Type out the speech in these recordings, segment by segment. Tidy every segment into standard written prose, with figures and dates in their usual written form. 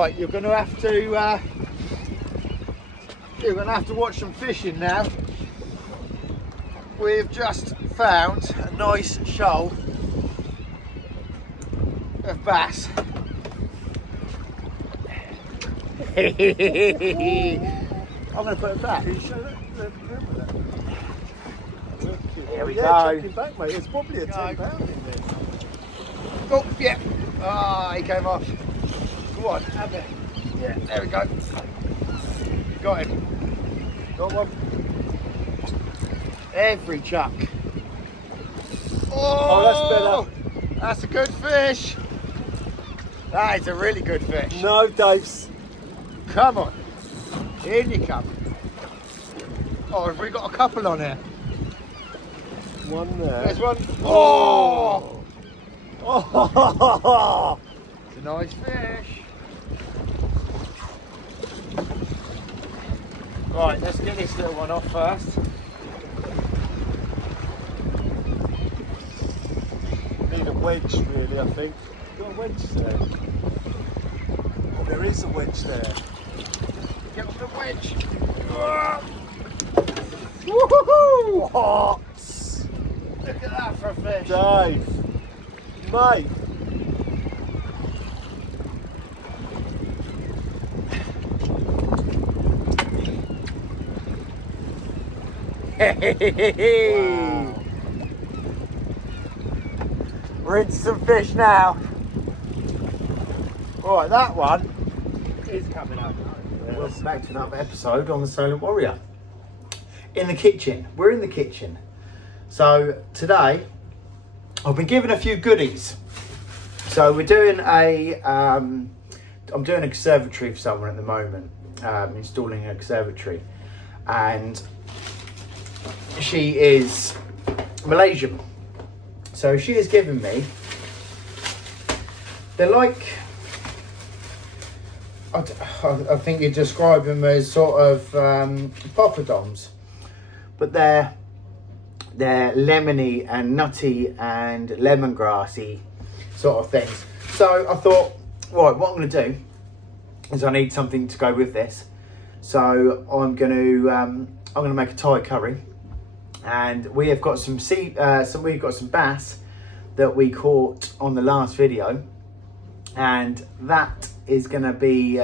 Right, you're going to have to watch some fishing now. We've just found a nice shoal of bass. I'm going to put it back. Can you show that? Here we yeah, go. checking back, mate. It's probably a 10 pound in there. Oh, yeah. Ah, he came off. Come on, have it. Yeah, there we go. Got him. Got one. Every chuck. Oh, that's better. That's a good fish. That is a really good fish. No, Dave's. Come on. In you come. Oh, have we got a couple on here? One there. There's one. Oh! Oh! It's a nice fish. Right, let's get this little one off first. Need a wedge, really, I think. Got a wedge there. Oh, there is a wedge there. Get on the wedge. Woohoo! What? Look at that for a fish. Dave, mate. Wow. We're into some fish now. Right, that one is coming up. Welcome back to another episode on the Solent Warrior. In the kitchen. We're in the kitchen. So today I've been given a few goodies. So we're doing I'm doing a conservatory for someone at the moment, installing a conservatory, and she is Malaysian. So she has given me, they're like, I think you describe them as sort of poppadoms, but they're lemony and nutty and lemongrassy sort of things. So I thought, right, what I'm going to do is I need something to go with this. So I'm going to make a Thai curry, and we have got some we've got some bass that we caught on the last video, and that is going to be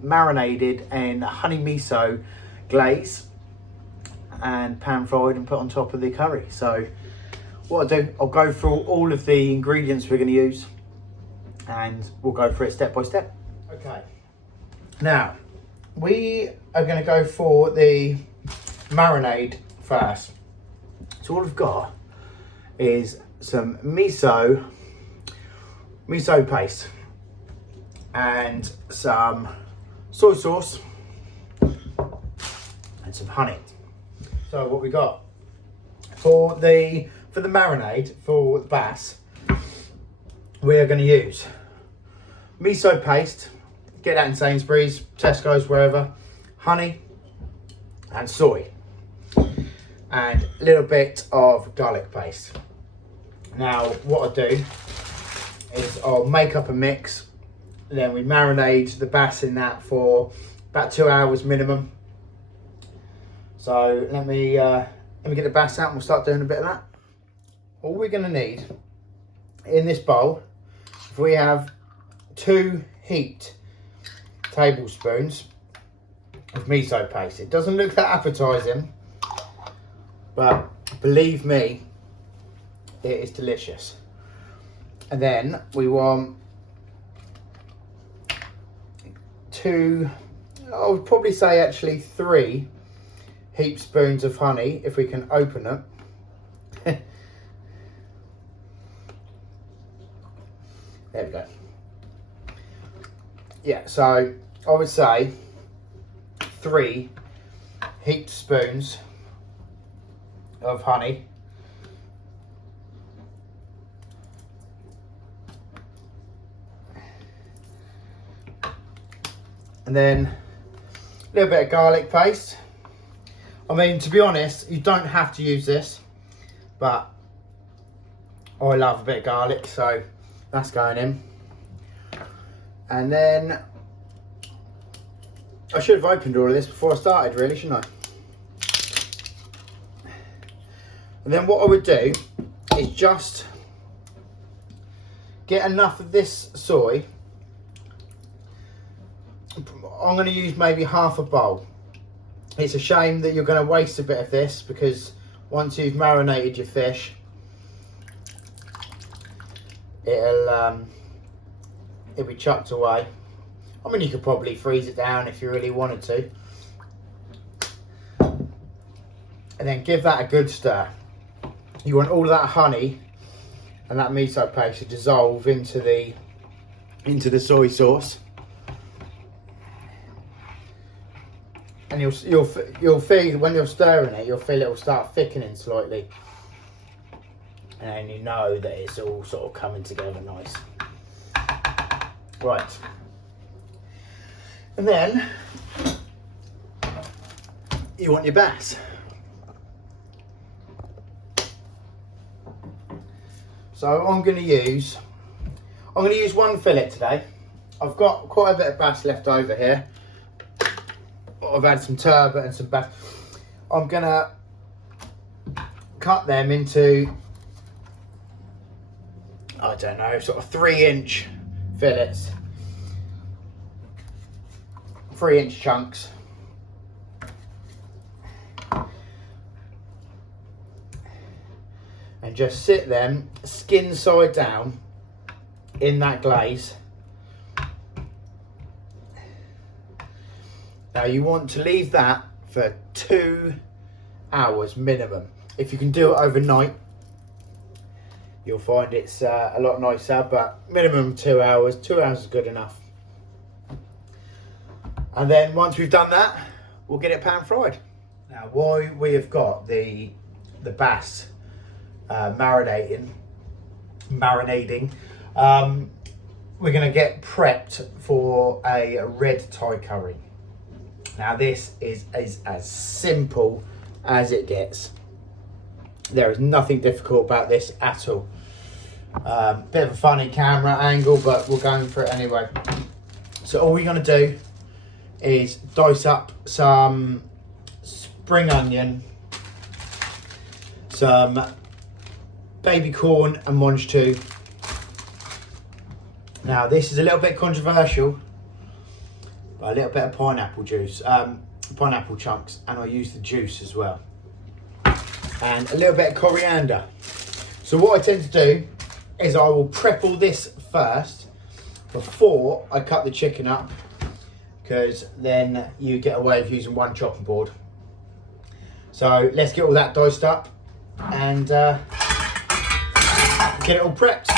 marinated in honey miso glaze and pan fried and put on top of the curry. So what I'll do, I'll go through all of the ingredients we're going to use, and we'll go through it step by step. Okay, now we are going to go for the marinade first. So all we've got is some miso paste and some soy sauce and some honey. So what we got for the marinade for the bass, we are going to use miso paste. Get that in Sainsbury's, Tesco's, wherever. Honey and soy, and a little bit of garlic paste. Now what I'll do is I'll make up a mix, then we marinate the bass in that for about 2 hours minimum. So let me get the bass out and we'll start doing a bit of that. All we're going to need in this bowl, if we have 2 heaped tablespoons of miso paste. It doesn't look that appetizing, but believe me, it is delicious. And then we want 2, I would probably say actually 3 heaped spoons of honey, if we can open them. There we go. Yeah, so I would say 3 heaped spoons of honey. And then a little bit of garlic paste. I mean, to be honest, you don't have to use this, but I love a bit of garlic, so that's going in. And then I should have opened all of this before I started, really, shouldn't I? And then what I would do is just get enough of this soy. I'm going to use maybe half a bowl. It's a shame that you're going to waste a bit of this, because once you've marinated your fish, it'll be chucked away. I mean, you could probably freeze it down if you really wanted to. And then give that a good stir. You want all that honey and that miso paste to dissolve into the soy sauce. And you'll feel, when you're stirring it, you'll feel it will start thickening slightly. And you know that it's all sort of coming together nice. Right. And then you want your bass. So I'm going to use one fillet today. I've got quite a bit of bass left over here. I've had some turbot and some bass. I'm going to cut them into, I don't know, sort of 3-inch fillets. 3-inch chunks. And just sit them skin side down in that glaze. Now you want to leave that for 2 hours minimum. If you can do it overnight, you'll find it's a lot nicer, but minimum 2 hours. 2 hours is good enough. And then once we've done that, we'll get it pan fried. Now, while we have got the bass marinating, we're going to get prepped for a red Thai curry. Now, this is as simple as it gets. There is nothing difficult about this at all. Bit of a funny camera angle, but we're going for it anyway. So all we're going to do is dice up some spring onion, some baby corn and mange two. Now this is a little bit controversial, but a little bit of pineapple juice, pineapple chunks, and I use the juice as well. And a little bit of coriander. So what I tend to do is I will prep all this first before I cut the chicken up, because then you get away with using one chopping board. So let's get all that diced up and get it all prepped.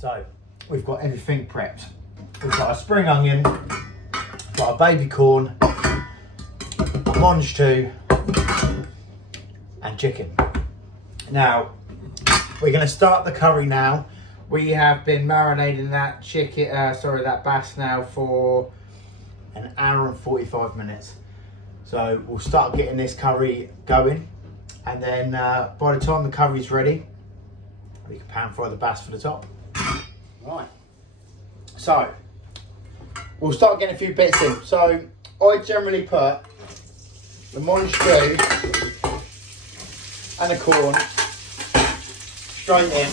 So we've got everything prepped. We've got a spring onion, got a baby corn, mange two, and chicken. Now we're going to start the curry now. We have been marinating that that bass now for an hour and 45 minutes. So we'll start getting this curry going, and then by the time the curry's ready, We can pan fry the bass for the top. Right. So, we'll start getting a few bits in. So, I generally put the monstreux and the corn straight in.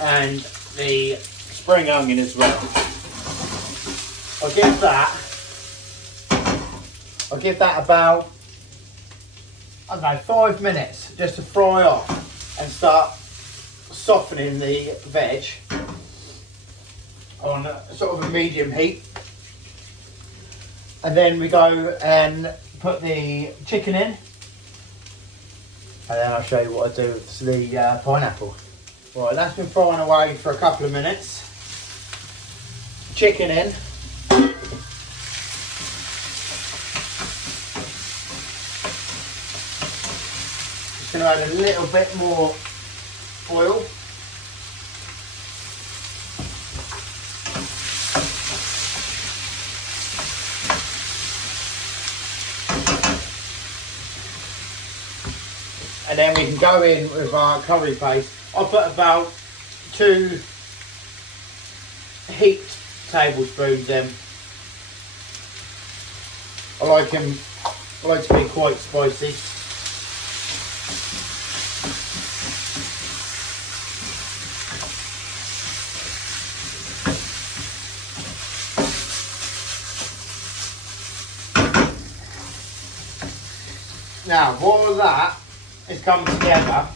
And the spring onion as well. I'll give that about, I don't know, 5 minutes just to fry off and start softening the veg on sort of a medium heat. And then we go and put the chicken in, and then I'll show you what I do with the pineapple. Right, that's been frying away for a couple of minutes. Chicken in. Just going to add a little bit more oil. And then we can go in with our curry paste. I'll put about 2 heaped tablespoons in. I like to be quite spicy. Now, while that is coming together,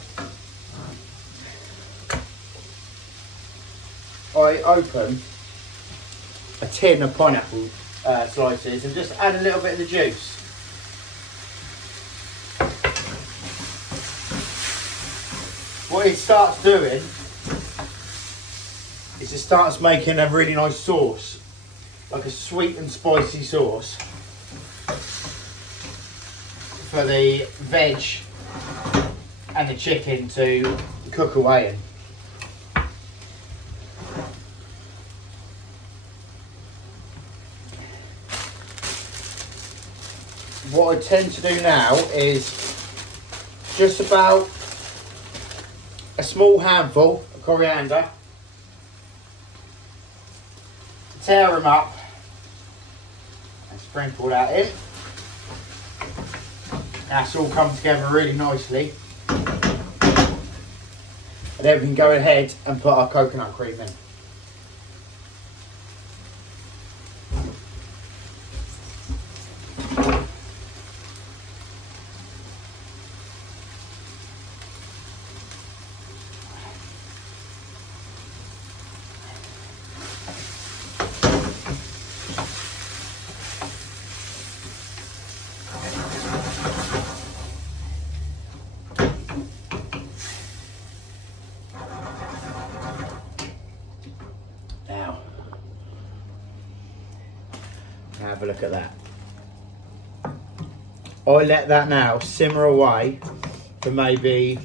I open a tin of pineapple slices and just add a little bit of the juice. What it starts doing is it starts making a really nice sauce, like a sweet and spicy sauce for the veg and the chicken to cook away in. What I tend to do now is just about a small handful of coriander, tear them up and sprinkle that in. That's all come together really nicely. And then we can go ahead and put our coconut cream in. Now, have a look at that. I let that now simmer away for maybe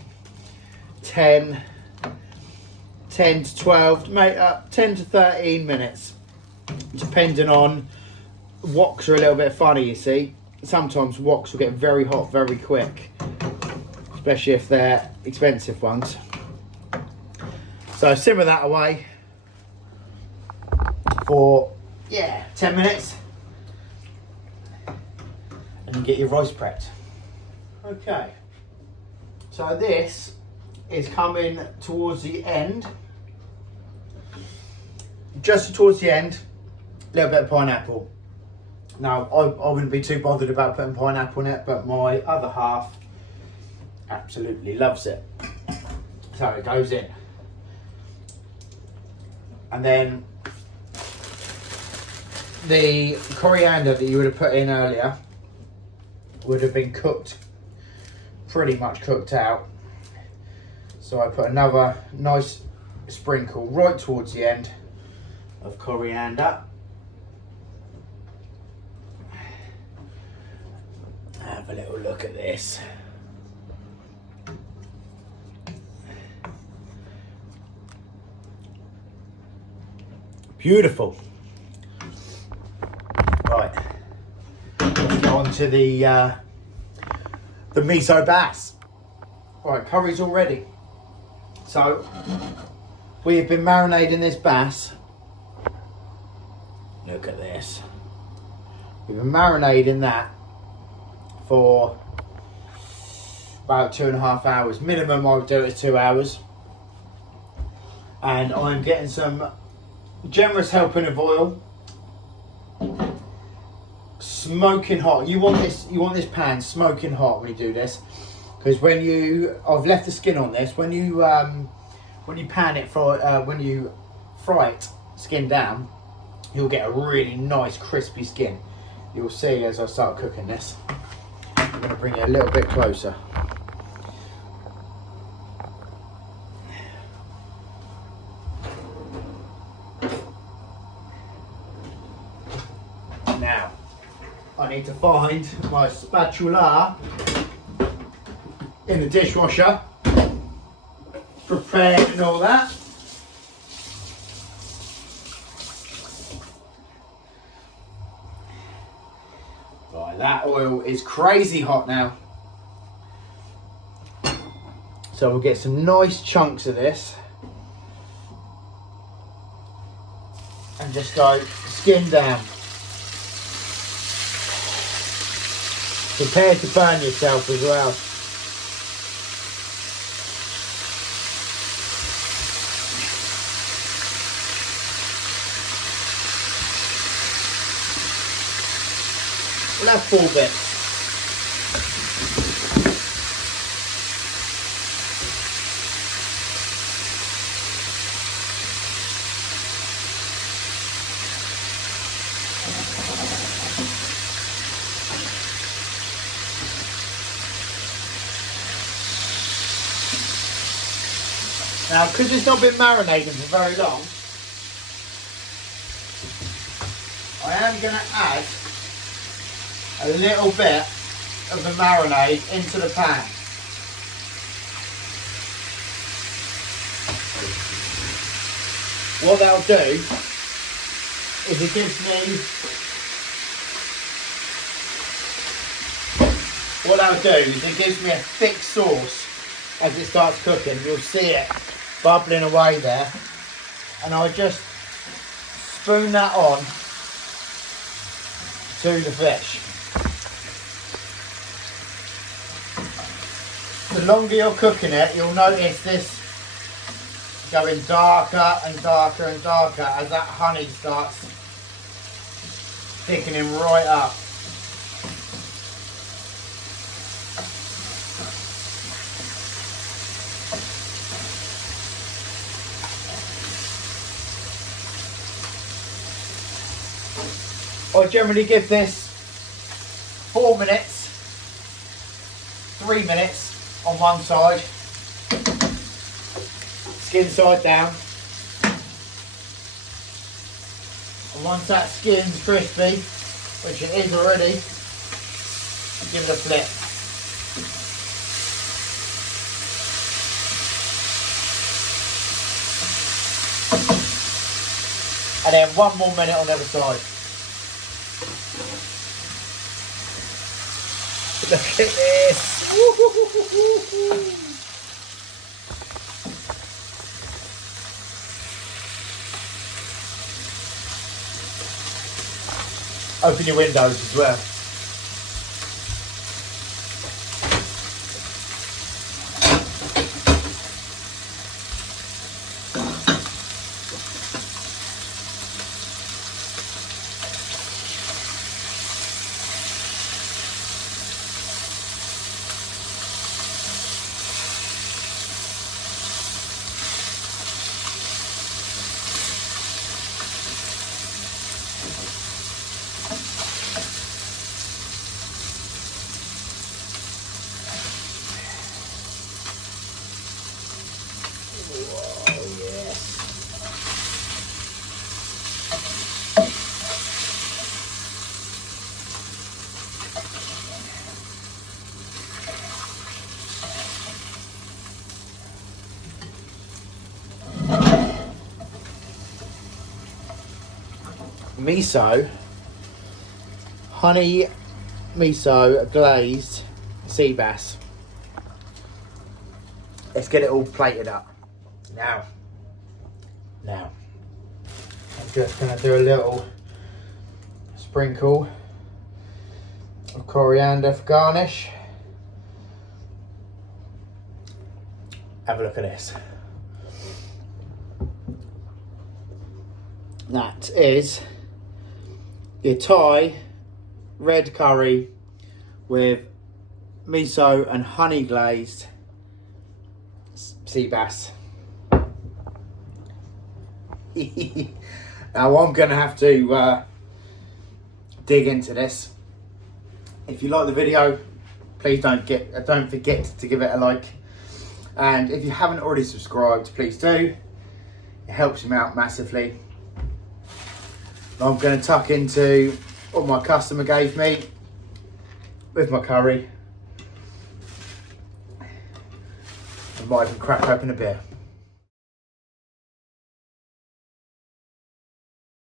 10 to 12, 10 to 13 minutes, depending on, woks are a little bit funny, you see. Sometimes woks will get very hot very quick, especially if they're expensive ones. So simmer that away for 10 minutes and you get your rice prepped. Okay, so this is coming towards the end, just towards the end, a little bit of pineapple. Now I wouldn't be too bothered about putting pineapple in it, but my other half absolutely loves it, so it goes in. And then the coriander that you would have put in earlier would have been cooked, pretty much cooked out. So I put another nice sprinkle right towards the end of coriander. Have a little look at this. Beautiful. Right, let's go on to the miso bass. Right, curry's all ready. So we have been marinating this bass. Look at this. We've been marinating that for about 2.5 hours. Minimum I would do it at 2 hours. And I'm getting some generous helping of oil. Smoking hot. You want this pan smoking hot when you do this. Because I've left the skin on this. When you pan it when you fry it skin down, you'll get a really nice crispy skin. You'll see as I start cooking this. I'm going to bring it a little bit closer. Now, I need to find my spatula in the dishwasher, prepared and all that. Right, that oil is crazy hot now. So we'll get some nice chunks of this and just go skin down. Prepare to burn yourself as well. We'll have 4 bits. Now, because it's not been marinating for very long, I am going to add a little bit of the marinade into the pan. What that'll do is it gives me a thick sauce as it starts cooking. You'll see it bubbling away there, and I just spoon that on to the fish. The longer you're cooking it, you'll notice this going darker and darker and darker as that honey starts thickening right up. I generally give this 4 minutes, 3 minutes on one side, skin side down, and once that skin's crispy, which it is already, give it a flip. And then 1 more minute on the other side. Look at this. Open your windows as well. Miso, honey miso glazed sea bass. let's get it all plated up. Now, I'm just going to do a little sprinkle of coriander for garnish. Have a look at this. That is your Thai red curry with miso and honey glazed sea bass. Now I'm gonna have to dig into this. If you like the video, please don't forget to give it a like, and if you haven't already subscribed, please do. It helps me out massively. I'm going to tuck into what my customer gave me with my curry. I might even crack open a beer.